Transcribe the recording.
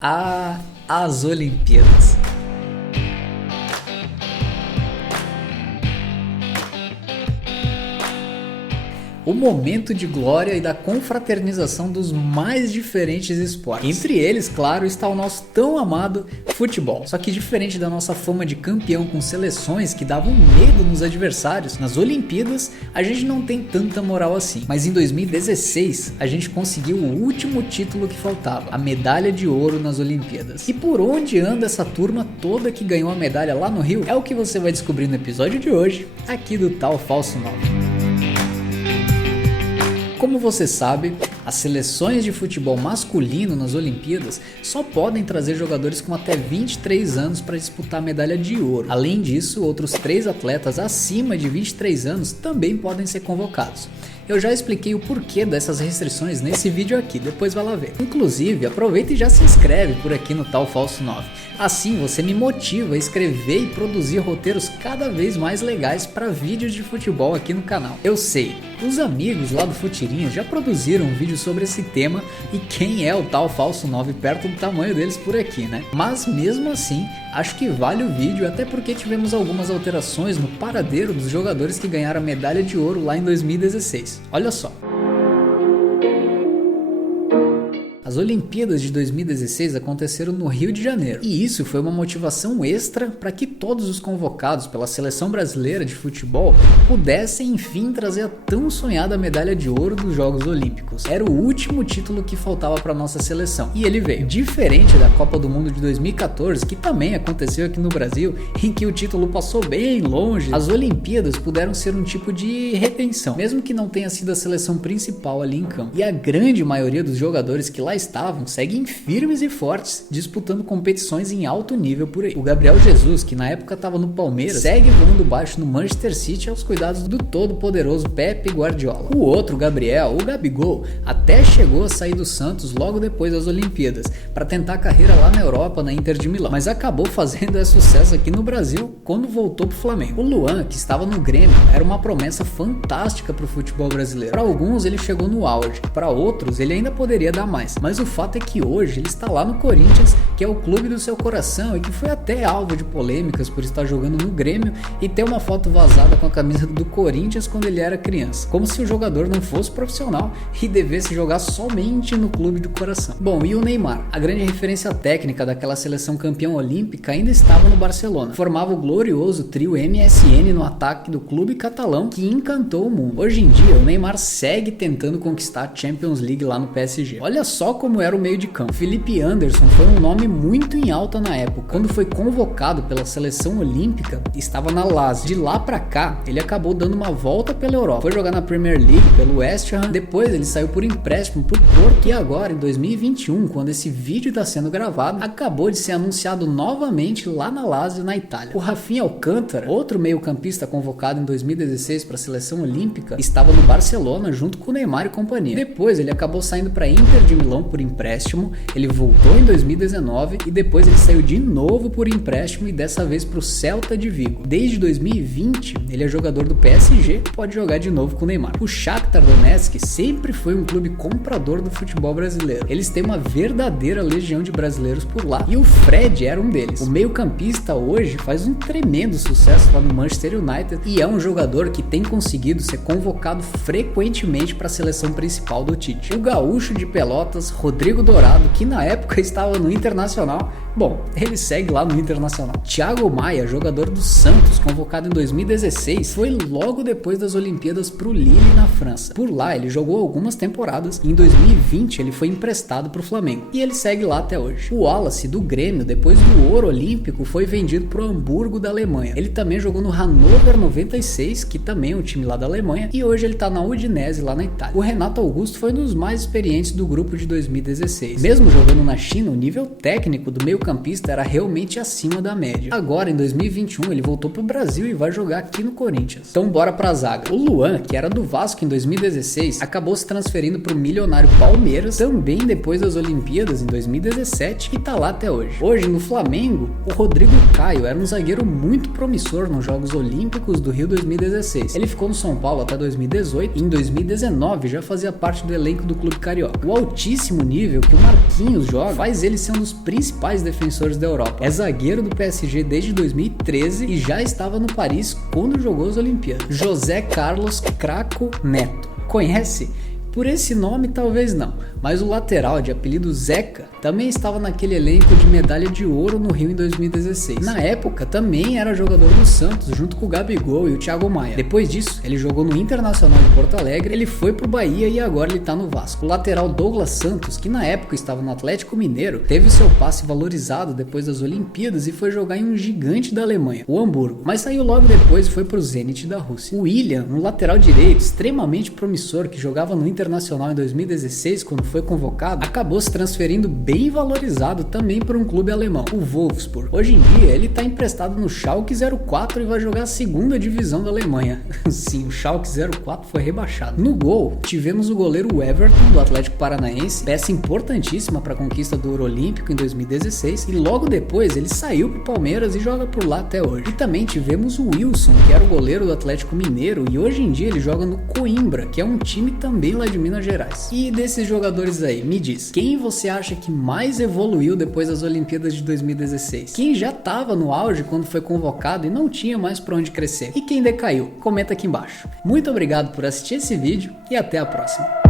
As Olimpíadas. O momento de glória e da confraternização dos mais diferentes esportes. Entre eles, claro, está o nosso tão amado futebol. Só que diferente da nossa fama de campeão com seleções que davam medo nos adversários, nas Olimpíadas a gente não tem tanta moral assim. Mas em 2016 a gente conseguiu o último título que faltava, a medalha de ouro nas Olimpíadas. E por onde anda essa turma toda que ganhou a medalha lá no Rio? É o que você vai descobrir no episódio de hoje, aqui do Tal Falso 9. Como você sabe, as seleções de futebol masculino nas Olimpíadas só podem trazer jogadores com até 23 anos para disputar a medalha de ouro. Além disso, outros 3 atletas acima de 23 anos também podem ser convocados. Eu já expliquei o porquê dessas restrições nesse vídeo aqui, depois vai lá ver. Inclusive, aproveita e já se inscreve por aqui no Tal Falso 9. Assim você me motiva a escrever e produzir roteiros cada vez mais legais para vídeos de futebol aqui no canal. Eu sei, os amigos lá do Futirinhas já produziram um vídeo sobre esse tema e quem é o Tal Falso 9 perto do tamanho deles por aqui, né? Mas mesmo assim, acho que vale o vídeo, até porque tivemos algumas alterações no paradeiro dos jogadores que ganharam a medalha de ouro lá em 2016. Olha só. As Olimpíadas de 2016 aconteceram no Rio de Janeiro, e isso foi uma motivação extra para que todos os convocados pela seleção brasileira de futebol pudessem enfim trazer a tão sonhada medalha de ouro dos Jogos Olímpicos. Era o último título que faltava para nossa seleção, e ele veio. Diferente da Copa do Mundo de 2014, que também aconteceu aqui no Brasil, em que o título passou bem longe, as Olimpíadas puderam ser um tipo de retenção, mesmo que não tenha sido a seleção principal ali em campo. E a grande maioria dos jogadores que lá estavam seguem firmes e fortes, disputando competições em alto nível por aí. O Gabriel Jesus, que na época estava no Palmeiras, segue voando baixo no Manchester City aos cuidados do todo poderoso Pepe Guardiola. O outro, Gabriel, o Gabigol, até chegou a sair do Santos logo depois das Olimpíadas, para tentar a carreira lá na Europa, na Inter de Milão, mas acabou fazendo sucesso aqui no Brasil quando voltou pro Flamengo. O Luan, que estava no Grêmio, era uma promessa fantástica pro futebol brasileiro. Para alguns ele chegou no auge, para outros ele ainda poderia dar mais, mas o fato é que hoje ele está lá no Corinthians, que é o clube do seu coração e que foi até alvo de polêmicas por estar jogando no Grêmio e ter uma foto vazada com a camisa do Corinthians quando ele era criança, como se o jogador não fosse profissional e devesse jogar somente no clube do coração. Bom, e o Neymar, a grande referência técnica daquela seleção campeã olímpica, ainda estava no Barcelona, formava o glorioso trio MSN no ataque do clube catalão que encantou o mundo. Hoje em dia o Neymar segue tentando conquistar a Champions League lá no PSG. Olha só como era o meio de campo. Felipe Anderson foi um nome muito em alta na época. Quando foi convocado pela seleção olímpica, estava na Lazio. De lá pra cá, ele acabou dando uma volta pela Europa. Foi jogar na Premier League pelo West Ham, depois ele saiu por empréstimo pro Porto e agora, em 2021, quando esse vídeo está sendo gravado, acabou de ser anunciado novamente lá na Lazio, na Itália. O Rafinha Alcântara, outro meio-campista convocado em 2016 para a seleção olímpica, estava no Barcelona junto com o Neymar e companhia. Depois ele acabou saindo para Inter de Milão por empréstimo, ele voltou em 2019 e depois ele saiu de novo por empréstimo e dessa vez para o Celta de Vigo. Desde 2020 ele é jogador do PSG e pode jogar de novo com o Neymar. O Shakhtar Donetsk sempre foi um clube comprador do futebol brasileiro. Eles têm uma verdadeira legião de brasileiros por lá e o Fred era um deles. O meio-campista hoje faz um tremendo sucesso lá no Manchester United e é um jogador que tem conseguido ser convocado frequentemente para a seleção principal do Tite. O gaúcho de Pelotas, Rodrigo Dourado, que na época estava no Internacional, bom, ele segue lá no Internacional. Thiago Maia, jogador do Santos, convocado em 2016, foi logo depois das Olimpíadas pro Lille na França. Por lá ele jogou algumas temporadas e em 2020 ele foi emprestado pro Flamengo e ele segue lá até hoje. O Wallace do Grêmio, depois do ouro olímpico, foi vendido pro Hamburgo da Alemanha. Ele também jogou no Hannover 96, que também é um time lá da Alemanha, e hoje ele tá na Udinese lá na Itália. O Renato Augusto foi um dos mais experientes do grupo de 2016. Mesmo jogando na China, o nível técnico do meio-campista era realmente acima da média. Agora, em 2021, ele voltou pro Brasil e vai jogar aqui no Corinthians. Então bora pra zaga. O Luan, que era do Vasco em 2016, acabou se transferindo pro milionário Palmeiras, também depois das Olimpíadas em 2017, e tá lá até hoje. Hoje, no Flamengo, o Rodrigo Caio era um zagueiro muito promissor nos Jogos Olímpicos do Rio 2016. Ele ficou no São Paulo até 2018 e em 2019 já fazia parte do elenco do clube carioca. O altíssimo altíssimo nível que o Marquinhos joga faz ele ser um dos principais defensores da Europa. É zagueiro do PSG desde 2013 e já estava no Paris quando jogou as Olimpíadas. José Carlos Craco Neto. Conhece? Por esse nome talvez não, mas o lateral de apelido Zeca também estava naquele elenco de medalha de ouro no Rio em 2016. Na época também era jogador do Santos junto com o Gabigol e o Thiago Maia. Depois disso ele jogou no Internacional de Porto Alegre, ele foi pro Bahia e agora ele tá no Vasco. O lateral Douglas Santos, que na época estava no Atlético Mineiro, teve o seu passe valorizado depois das Olimpíadas e foi jogar em um gigante da Alemanha, o Hamburgo, mas saiu logo depois e foi pro Zenit da Rússia. O William, um lateral direito extremamente promissor que jogava no Internacional em 2016 quando foi convocado, acabou se transferindo bem valorizado também por um clube alemão, o Wolfsburg. Hoje em dia ele está emprestado no Schalke 04 e vai jogar a segunda divisão da Alemanha. Sim, o Schalke 04 foi rebaixado. No gol, tivemos o goleiro Everton do Atlético Paranaense, peça importantíssima para a conquista do Ouro Olímpico em 2016, e logo depois ele saiu pro Palmeiras e joga por lá até hoje. E também tivemos o Wilson, que era o goleiro do Atlético Mineiro e hoje em dia ele joga no Coimbra, que é um time também lá de Minas Gerais. E desses jogadores aí, me diz, quem você acha que mais evoluiu depois das Olimpíadas de 2016? Quem já estava no auge quando foi convocado e não tinha mais para onde crescer? E quem decaiu? Comenta aqui embaixo. Muito obrigado por assistir esse vídeo e até a próxima.